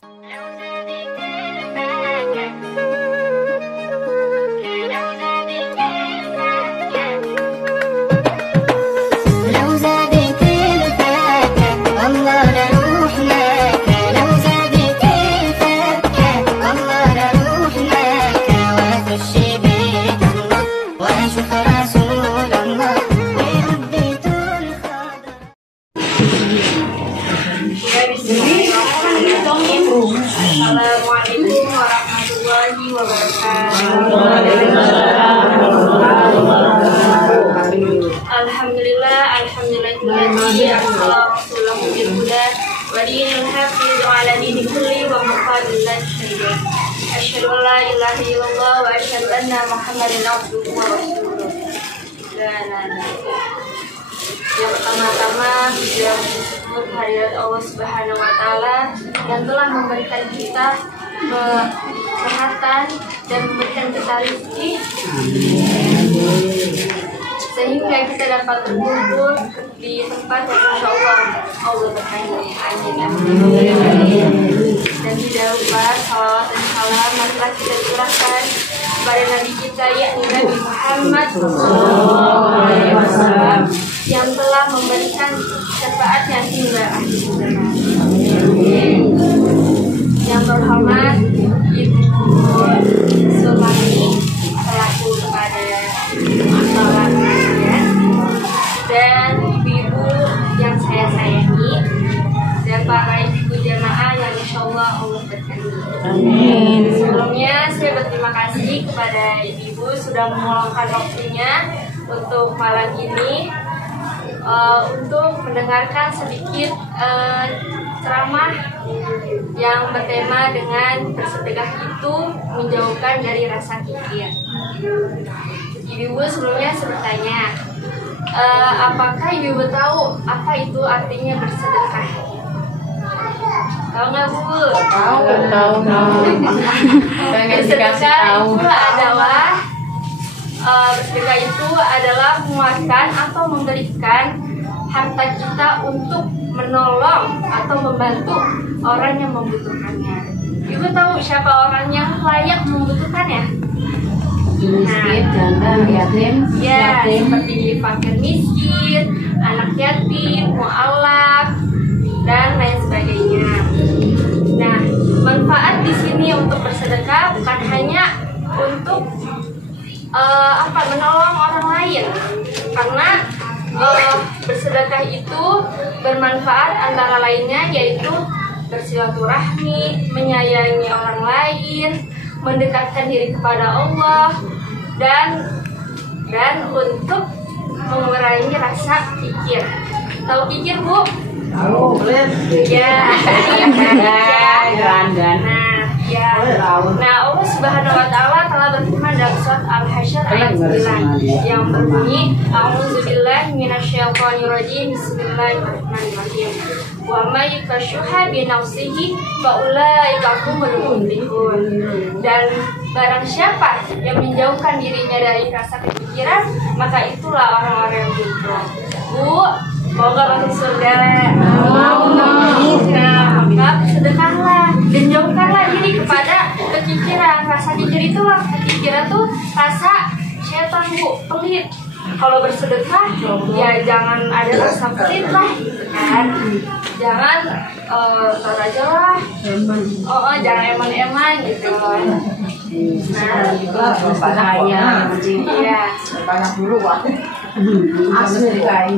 Assalamualaikum warahmatullahi wabarakatuh. Alhamdulillah, alhamdulillah Rasulahu bil huda wa dinil hafiz ala dini kulli wa muqaddilan syai'in. Asyhadu an la ilaha illallah wa asyhadu anna Muhammadan abduhu wa rasuluh. Yang pertama-tama kita berhadirat Allah Subhanahu wa taala yang telah memberikan kita kesehatan dan memberikan kita rezeki sehingga kita dapat berkumpul di tempat yang insyaallah Allah berkahi. Dan tidak lupa salawat dan salam marilah kita curahkan kepada Nabi kita yakni Nabi Muhammad SAW yang telah memberikan syafaatnya hingga akhir zaman. Yang terhormat Ibu Sulami selaku kepada sholat dan ibu-ibu yang saya sayangi dan para ibu jamaah yang insyaallah Allah berkahi. Amin. Sebelumnya saya berterima kasih kepada ibu sudah meluangkan waktunya untuk malam ini untuk mendengarkan sedikit ceramah yang bertema dengan bersedekah itu menjauhkan dari rasa kikir. Ibu sebelumnya saya bertanya, apakah ibu tahu apa itu artinya bersedekah? Tahu nggak Bu? Tahu. Bersedekah itu adalah bersedekah itu adalah mengeluarkan atau memberikan harta kita untuk menolong atau membantu orang yang membutuhkannya. Ibu tahu siapa orang yang layak membutuhkannya? Miskin, janda, yatim, ya, seperti fakir miskin, anak yatim, mu'alaf, dan lain sebagainya. Nah, manfaat di sini untuk bersedekah bukan hanya untuk menolong orang lain, karena bersedekah itu bermanfaat antara lainnya yaitu bersilaturahmi, menyayangi orang lain, mendekatkan diri kepada Allah dan untuk mengurangi rasa kikir. Tahu kikir Bu? Tahu. Ya. Nah, Allah Subhanahu wa taala telah berfirman dalam surat Al-Hasyr ayat 9 yang berbunyi, A'udzubillahi minasyaitonirrajim. Bismillahirrahmanirrahim. Wa may yukashuha bi nafsihi fa ulaika humul muflihun. Dan barang siapa yang menjauhkan dirinya dari rasa kepikiran, maka itulah orang-orang yang beruntung. Bu, mau gak masuk surga? Mau. Nah, maka sedekahlah dan jauhkanlah diri kepada kekikiran. Rasa kikir itulah, kekikiran tuh rasa setan Bu, pelit. Kalau bersedekah ya jangan ada rasa pelit lah, kan? Jangan tar aja lah. Jangan eman-eman gitu. Nah, bahaya. Iya. Banyak dulu Wak. Asli kain.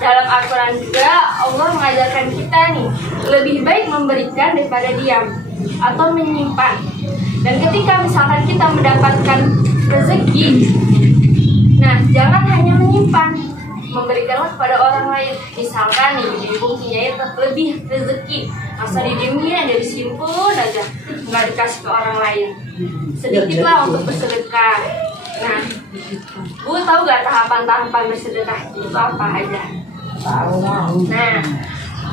Dalam Al-Quran juga Allah mengajarkan kita nih lebih baik memberikan daripada diam atau menyimpan. Dan ketika misalkan kita mendapatkan rezeki, nah jangan hanya menyimpan, memberikanlah kepada orang lain. Misalkan nih ibu punya lebih rezeki, masa didiemin aja, disimpan aja, nggak dikasih ke orang lain. Sedikitlah untuk bersedekah. Nah, Bu tahu gak tahapan-tahapan bersedekah itu apa aja? Nah,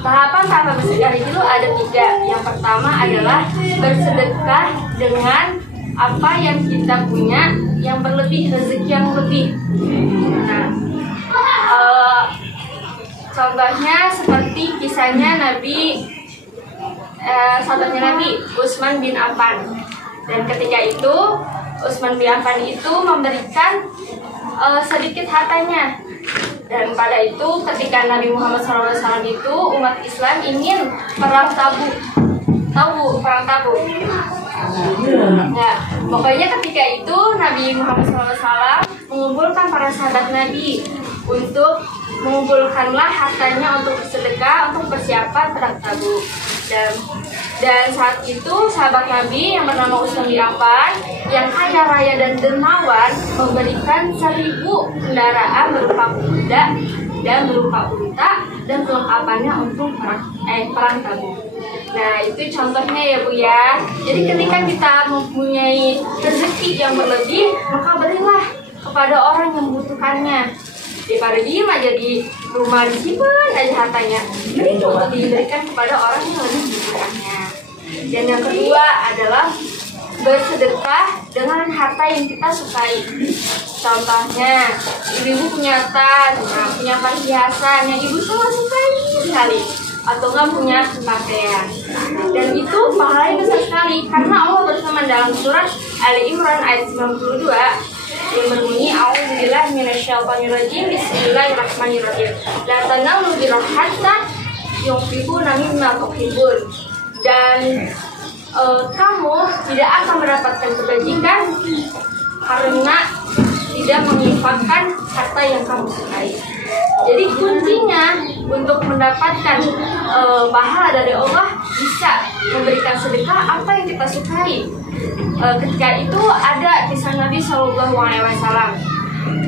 tahapan-tahapan bersedekah itu ada 3. Yang pertama adalah bersedekah dengan apa yang kita punya yang berlebih, rezeki yang lebih. Nah, inti kisahnya sahabatnya Nabi Utsman bin Affan. Dan ketika itu Utsman bin Affan itu memberikan sedikit hartanya. Dan pada itu ketika Nabi Muhammad SAW itu umat Islam ingin perang Tabuk. Tahu perang Tabuk? Nah, pokoknya ketika itu Nabi Muhammad SAW mengumpulkan para sahabat Nabi untuk mengumpulkanlah hartanya untuk bersedekah untuk persiapan perang Tabuk. Dan saat itu sahabat Nabi yang bernama Utsman bin Affan yang kaya raya dan dermawan memberikan 1.000 kendaraan berupa kuda dan berupa unta dan perlengkapannya untuk perang Tabuk. Nah, itu contohnya ya Bu ya. Jadi ketika kita mempunyai rezeki yang berlebih, maka berilah kepada orang yang membutuhkannya. Daripada diem aja di rumah disimpan aja hartanya, mending untuk diberikan kepada orang yang lebih membutuhkannya. Dan yang kedua adalah bersedekah dengan harta yang kita sukai. Contohnya, ibu punya tas, punya perhiasan yang ibu sangat sukai sekali, atau nggak punya pakaian. Dan itu pahalanya besar sekali karena Allah berfirman dalam surat Ali Imran ayat 92 yang berbunyi A'udzubillahi minasyaitonirrajim Bismillahirrahmanirrahim. La tanalu birra hatta yunfiquna mimma tuhibbun. Dan kamu tidak akan mendapatkan kebajikan karena tidak menginfakkan harta yang kamu sukai. Jadi kuncinya untuk mendapatkan pahala dari Allah bisa memberikan sedekah apa yang kita sukai. Ketika itu ada kisah Nabi SAW.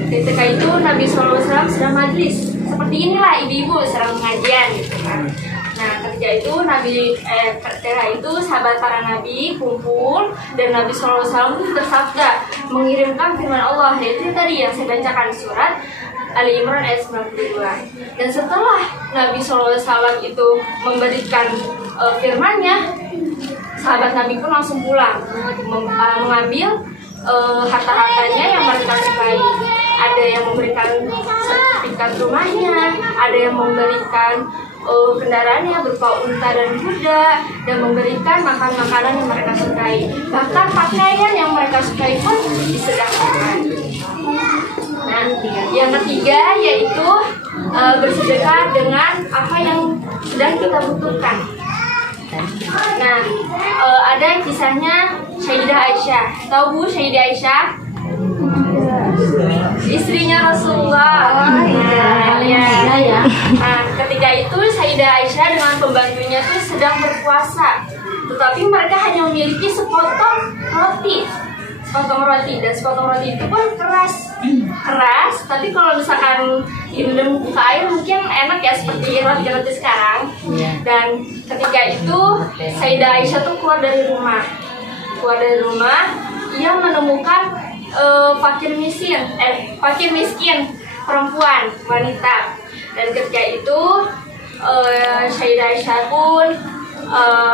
Ketika itu Nabi SAW sedang majlis. Seperti inilah ibu-ibu sedang pengajian gitu kan. Nah, ketika itu sahabat para nabi kumpul dan Nabi SAW bersabda mengirimkan firman Allah, yaitu tadi yang saya bacakan surat Ali Imran ayat 92. Dan setelah Nabi SAW itu memberikan firman-Nya, sahabat Nabi pun langsung pulang mengambil harta-hartanya yang mereka sukai. Ada yang memberikan sertifikat rumahnya, ada yang memberikan kendaraannya berupa unta dan kuda, dan memberikan makanan-makanan yang mereka sukai. Bahkan pakaian yang mereka sukai pun disedekahkan. Nah, yang ketiga yaitu bersedekah dengan apa yang sedang kita butuhkan. Nah, ada kisahnya Sayyidah Aisyah. Tahu Bu Sayyidah Aisyah? Istrinya Rasulullah. Nah, ketika itu Sayyidah Aisyah dengan pembantunya itu sedang berpuasa, tetapi mereka hanya memiliki sepotong roti. Dan sepotong roti itu pun keras. Tapi kalau misalkan direndam ke air mungkin enak ya, seperti roti-roti sekarang. Dan ketika itu Sayyidah Aisyah tuh keluar dari rumah, ia menemukan fakir miskin perempuan wanita. Dan ketika itu Sayyidah Aisyah pun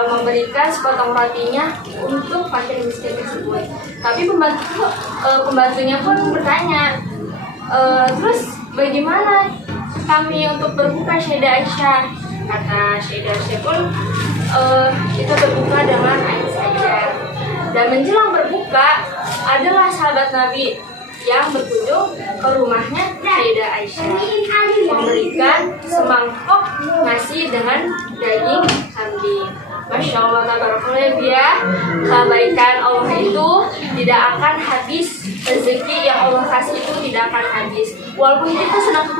memberikan sepotong rotinya untuk fakir miskin tersebut. Tapi pembantunya pun bertanya, terus bagaimana kami untuk berbuka Sayyidah Aisyah? Kata Sayyidah Aisyah pun, kita berbuka dengan air saja. Dan menjelang berbuka, adalah sahabat Nabi yang berkunjung ke rumahnya Sayyidah Aisyah, memberikan semangkok nasi dengan daging kambing. Masya Allah, tabarakallah ya. Kebaikan Allah itu tidak akan habis, rezeki yang Allah kasih itu tidak akan habis. Walaupun kita sedang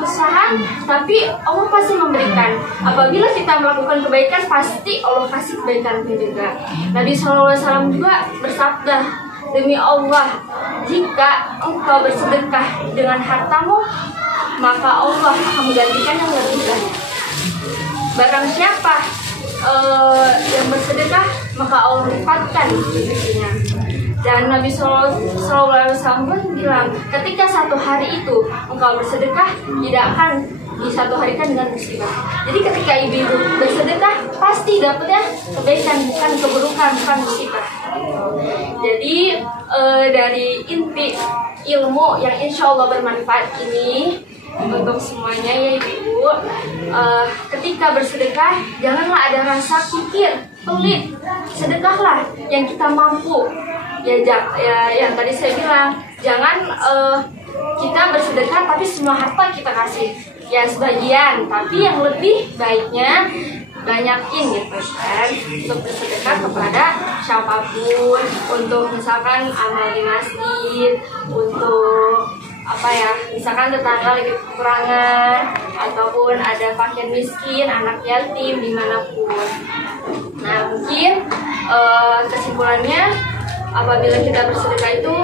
kesusahan, tapi Allah pasti memberikan. Apabila kita melakukan kebaikan, pasti Allah kasih kebaikan juga. Nabi SAW juga bersabda, demi Allah, jika engkau bersedekah dengan hartamu, maka Allah akan menggantikan yang lebih banyak. Barang siapa yang bersedekah, maka Allah lipatkan rezekinya. Dan Nabi SAW pun bilang, ketika satu hari itu engkau bersedekah, tidak akan disatuharikan dengan musibah. Jadi ketika ibu bersedekah, pasti dapatnya kebaikan, bukan keburukan, bukan musibah. Jadi dari inti ilmu yang insya Allah bermanfaat ini, untuk semuanya ya ibu. Ketika bersedekah janganlah ada rasa kikir, pelit. Sedekahlah yang kita mampu. Ya yang tadi saya bilang, jangan kita bersedekah tapi semua harta kita kasih. Ya sebagian, tapi yang lebih baiknya banyakin gitu kan, untuk bersedekah kepada siapapun, untuk misalkan amal di masjid, untuk misalkan tetangga lagi kekurangan, ataupun ada fakir miskin, anak yatim, dimanapun. Nah mungkin kesimpulannya, apabila kita bersedekah itu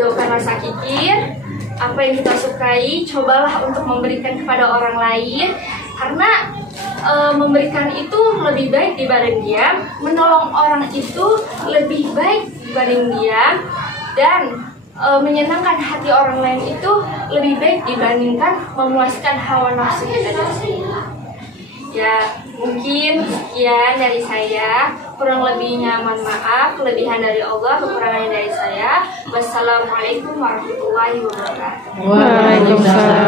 jauhkan rasa kikir. Apa yang kita sukai, cobalah untuk memberikan kepada orang lain, karena memberikan itu lebih baik dibanding diam, menolong orang itu lebih baik dibanding diam, dan menyenangkan hati orang lain itu lebih baik dibandingkan memuaskan hawa nafsu kita sendiri. Ya mungkin sekian dari saya, kurang lebihnya mohon maaf, kelebihan dari Allah, kekurangannya dari saya. Wassalamualaikum warahmatullahi wabarakatuh. Waalaikumsalam.